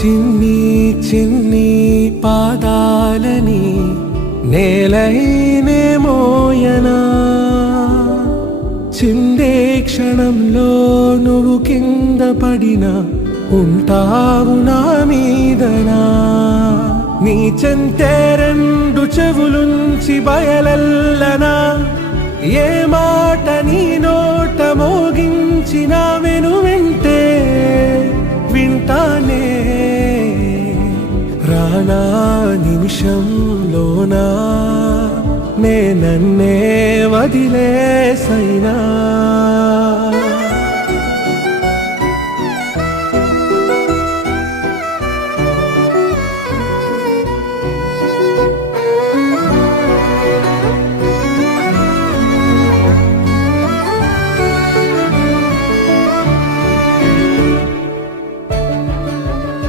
చిన్ని చిన్ని పాదాలని నేలైనే మోయనా, చిందే క్షణంలో నువ్వు కింద పడినా ఉంటావు నా మీదనా. నీ చెంతే రెండు చెవులుంచి బయలల్లనా, ఏ మాట నీ నోట మోగించిన వెను వింటే వింటానే. రానా నిమిషంలోనా నే నన్నే వదిలేసైనా